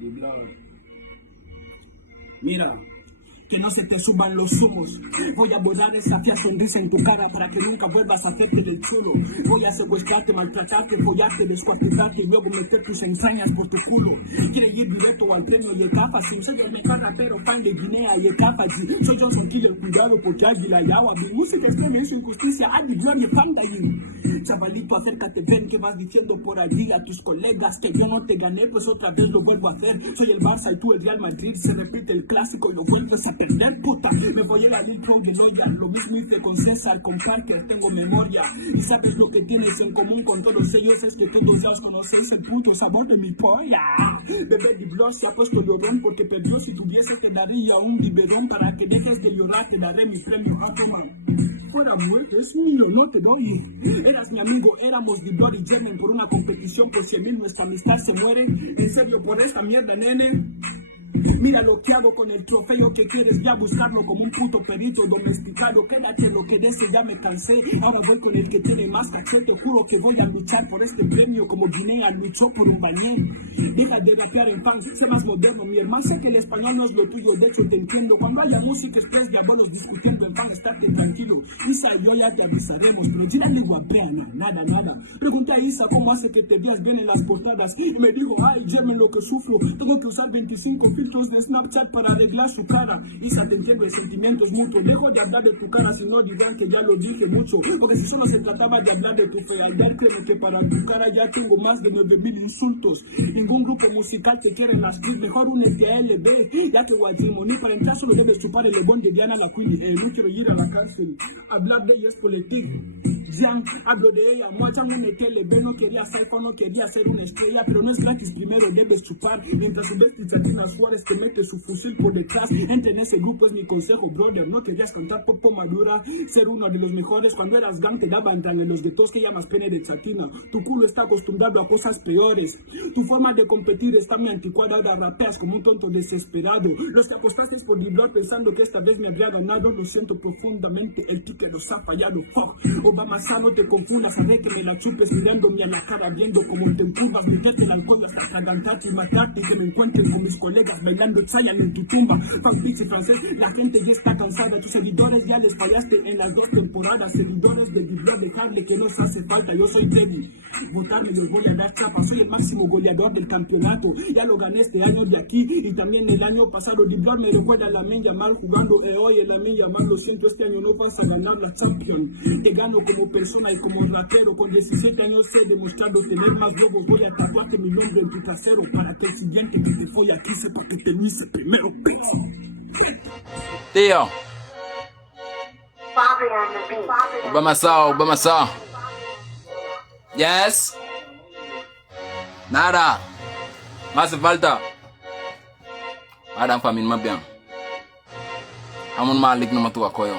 Diblood. Mira, que no se te suban los humos. Voy a borrar esa fea sonrisa en tu cara para que nunca vuelvas a hacerte del chulo. Voy a secuestrarte, maltratarte, follarte, descuartizarte y luego meter tus entrañas por tu culo. Quiere ir directo al premio y etapas. Si soy el mejor rapero, fan de Guinea y etapas. Soy Johnson Killer, cuidado porque águila y agua. Mi música es premio, su injusticia, Diblood y panda. Chavalito, acércate, ven que vas diciendo por allí a tus colegas que yo no te gané, pues otra vez lo vuelvo a hacer. Soy el Barça y tú el Real Madrid, se repite el clásico y lo vuelves a perder, puta. Me voy a ir a Lil Crown de Noya, lo mismo hice con César, con Parker, tengo memoria. Y sabes lo que tienes en común con todos ellos, es que todos ya os conocéis el puto sabor de mi polla. Bebé Diblood se ha puesto llorón porque perdió, si tuviese te daría un biberón para que dejes de llorar, te daré mi premio, fuera muerte, es mío, no te doy. Eras mi amigo, éramos Diblood y Yemen por una competición por 100,000, nuestra amistad se muere. En serio, por esta mierda, nene. Mira lo que hago con el trofeo que quieres ya buscarlo como un puto perito domesticado. Quédate lo que des, ya me cansé. Ahora voy con el que tiene más caché. Te juro que voy a luchar por este premio como Guinea luchó por un bañé. Deja de rapear en fan, sé más moderno. Mi hermano, sé que el español no es lo tuyo, de hecho te entiendo. Cuando haya música express de abuelos discutiendo en fan, estate tranquilo. Isa y yo ya te avisaremos, pero Gira le guapea, nada. Pregunté a Isa cómo hace que te veas bien en las portadas y me dijo, ay, Yemen, lo que sufro. Tengo que usar 25 filtros de Snapchat para arreglar su cara. Isa, te entiendo, el sentimiento es mutuo. Dejo de hablar de tu cara, si no dirán que ya lo dije mucho. Porque si solo se trataba de hablar de tu fealdad, creo que para tu cara ya tengo más de 9,000 insultos. Ningún grupo musical te quiere en las clips, mejor únete a LB, ya que Guajimoni para entrar solo debes chupar el lebón de Diana la Queen. No quiero ir a la cárcel, hablar de ella es político. Jan, hablo de ella, Moachan LB no quería ser fan, no quería ser una estrella, pero no es gratis, primero debes chupar. Mientras su bestia Chatina Suárez te mete su fusil por detrás, entre en ese grupo es mi consejo, brother. No querías contar popo madura, ser uno de los mejores. Cuando eras gang te daban tan en los de tos que llamas pene de Chatina. Tu culo está acostumbrado a cosas peores, tu forma de competir está muy anticuada, ahora rapeas como un tonto desesperado. Los que apostasteis por Diblood pensando que esta vez me habría ganado, lo siento profundamente, el ticket los ha fallado. Fuck, Obama no te confundas, haré que me la chupes mirándome a la cara, viendo como te empurras, meterte el alcohol hasta atragantarte y matarte, y que me encuentres con mis colegas bailando Chayanne en tu tumba. Fan pinche francés, la gente ya está cansada, tus seguidores ya les fallaste en las 2 temporadas, seguidores de Diblood, dejarle que nos hace falta, yo soy Debbie, votarme los voy a dar chapa, soy el máximo goleador del campeonato, ya lo gané este año de aquí y también el año pasado. Diblood me recuerda a Lamine Yamal jugando, hoy el Lamine Yamal, lo siento, este año no vas a ganar la Champions, te gano como persona y como rapero. Con 17 años he demostrado tener más huevos. Voy a tatuarte mi nombre en tu trasero para que el siguiente que te folle aquí sepa que te lo hice primero, tío. Obama Sao. Yes. Nada. Me hace falta. Adam famine más bien. Amon Malik no mató a Coyo.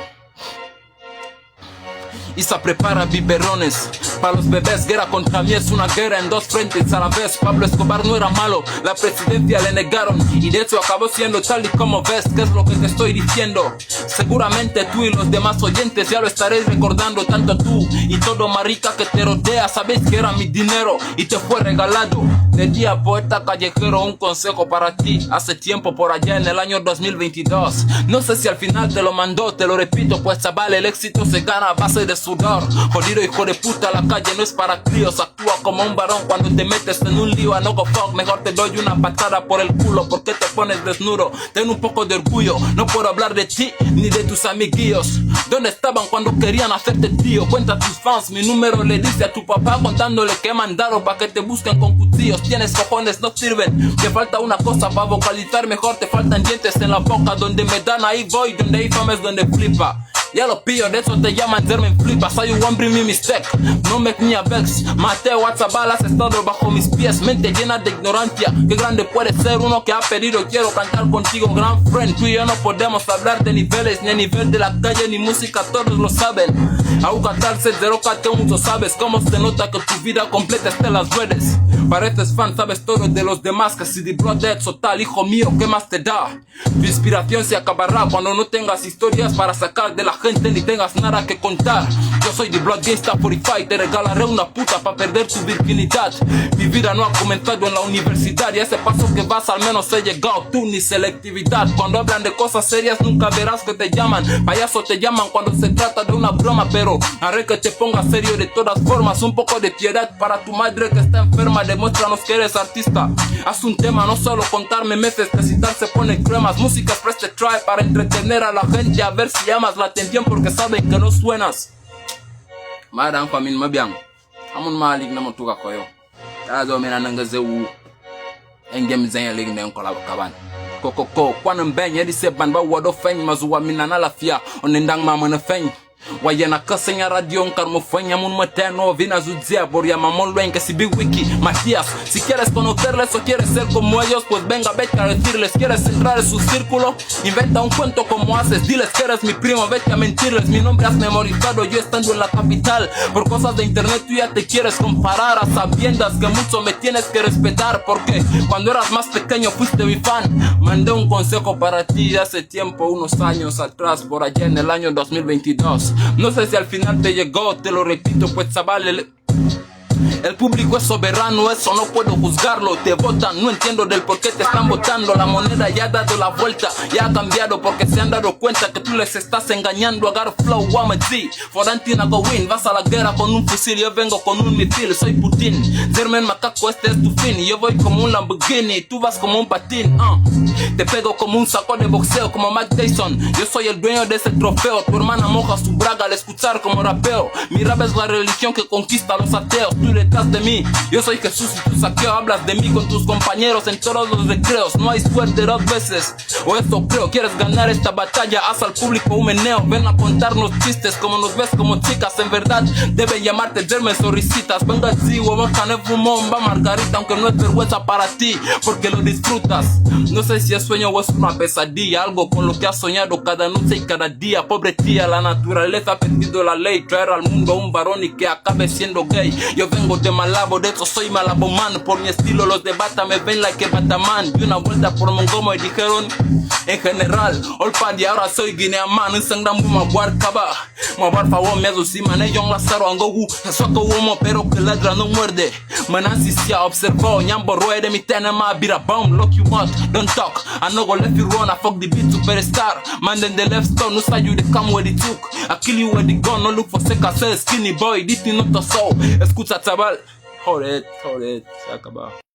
Isa prepara biberones para los bebés. Guerra contra mí es una guerra en 2 frentes a la vez. Pablo Escobar no era malo, la presidencia le negaron y de hecho acabó siendo tal y como ves. ¿Qué es lo que te estoy diciendo? Seguramente tú y los demás oyentes ya lo estaréis recordando. Tanto tú y todo marica que te rodea, sabéis que era mi dinero y te fue regalado. De día poeta callejero, un consejo para ti. Hace tiempo por allá en el año 2022. No sé si al final te lo mandó, te lo repito, pues chaval, el éxito se gana a base de sudor. Jodido hijo de puta, la calle no es para críos. Actúa como un varón cuando te metes en un lío. No go fuck, mejor te doy una patada por el culo. ¿Por qué te pones desnudo? Ten un poco de orgullo. No puedo hablar de ti ni de tus amiguillos. ¿Dónde estaban cuando querían hacerte tío? Cuenta a tus fans, mi número le dice a tu papá contándole que he mandado para que te busquen con cuchillos. Tienes cojones, no sirven. Te falta una cosa para vocalizar mejor. Te faltan dientes en la boca. Donde me dan ahí voy, donde hay fama es donde flipa. Ya lo pillo, de eso te llaman German flipas. So you won't bring me mistake, no make me a vex. Mateo WhatsApp, has estado bajo mis pies. Mente llena de ignorancia, qué grande puede ser uno que ha pedido. Quiero cantar contigo, gran friend. Tú y yo no podemos hablar de niveles, ni a nivel de la calle, ni música, todos lo saben. Augatarse, derrócate mucho, sabes cómo se nota que tu vida completa está en las redes. Pareces fan, sabes todo de los demás, que si The Blood Dead o tal, hijo mío, ¿qué más te da? Tu inspiración se acabará cuando no tengas historias para sacar de la gente ni tengas nada que contar. Yo soy The Blood Gangsta 45, te regalaré una puta para perder tu virginidad. Mi vida no ha comenzado en la universidad y a ese paso que vas al menos he llegado tú, ni selectividad. Cuando hablan de cosas serias nunca verás que te llaman payaso, te llaman cuando se trata de una broma, pero haré que te pongas serio de todas formas. Un poco de piedad para tu madre que está enferma, demuéstranos que eres artista. Haz un tema, no solo contarme meses, que citar se pone cremas. Música press the try para entretener a la gente, a ver si llamas la atención porque saben que no suenas. Madam famine mabiang amun malik na motuga koyo tazo mena nangaze wu engem zenya lig nen kola kaban kokoko kwana mbenya di se ban ba wodo feny mazuwa minana lafia onendang mama na feny wayena kasenya radio nkarmo fanya mun mateno vina zudzia boria mamon luen que si big wiki Matías. Si quieres conocerles o quieres ser como ellos, pues venga, vete a decirles. Quieres entrar en su círculo, inventa un cuento como haces. Diles que eres mi primo, vete a mentirles. Mi nombre has memorizado yo estando en la capital. Por cosas de internet tú ya te quieres comparar, a sabiendas que mucho me tienes que respetar, porque cuando eras más pequeño fuiste mi fan. Mandé un consejo para ti hace tiempo, unos años atrás, por allá en el año 2022. No sé si al final te llegó, te lo repito, pues chaval, el público es soberano, eso no puedo juzgarlo. Te votan, no entiendo del por qué te están votando. La moneda ya ha dado la vuelta, ya ha cambiado porque se han dado cuenta que tú les estás engañando. Agar flow, I'm a G, for Antina go win. Vas a la guerra con un fusil, yo vengo con un misil. Soy Putin, serme el macaco, este es tu fin. Yo voy como un Lamborghini, tú vas como un patín. Te pego como un saco de boxeo, como Mike Tyson. Yo soy el dueño de ese trofeo. Tu hermana moja su braga al escuchar como rapeo. Mi rap es la religión que conquista a los ateos. Tú detrás de mí, yo soy Jesús y tu saqueo. Hablas de mí con tus compañeros en todos los recreos. No hay suerte dos veces, o eso creo. Quieres ganar esta batalla, haz al público un meneo. Ven a contarnos chistes como nos ves como chicas. En verdad deben llamarte Jermes o risitas. Venga sí, huevón, cane fumón, va margarita. Aunque no es vergüenza para ti, porque lo disfrutas. No sé si es sueño o es una pesadilla, algo con lo que has soñado cada noche y cada día. Pobre tía, la naturaleza ha perdido la ley. Traer al mundo a un varón y que acabe siendo gay. Yo vengo de Malabo, de hecho soy Malabo man. Por mi estilo los de Bata me ven like que Bataman. Di una vuelta por Mongomo y dijeron en general Olpadi, ahora soy Guineaman. En Sangrambu Maguar Kaba Mabar favor me azucima Neyon Lazaro Angogu. Soco humo pero que ladra no muerde. Manasi se ha observado Nyambo ruede mi tenema bira bomb. Lock you out, don't talk. I no go let you run, I fuck the beat superstar. Man in the left stone, no say you they come where they took. I kill you where they gone, no look for second say skinny boy, this is not a soul. Escucha chaval. Joder, se acaba.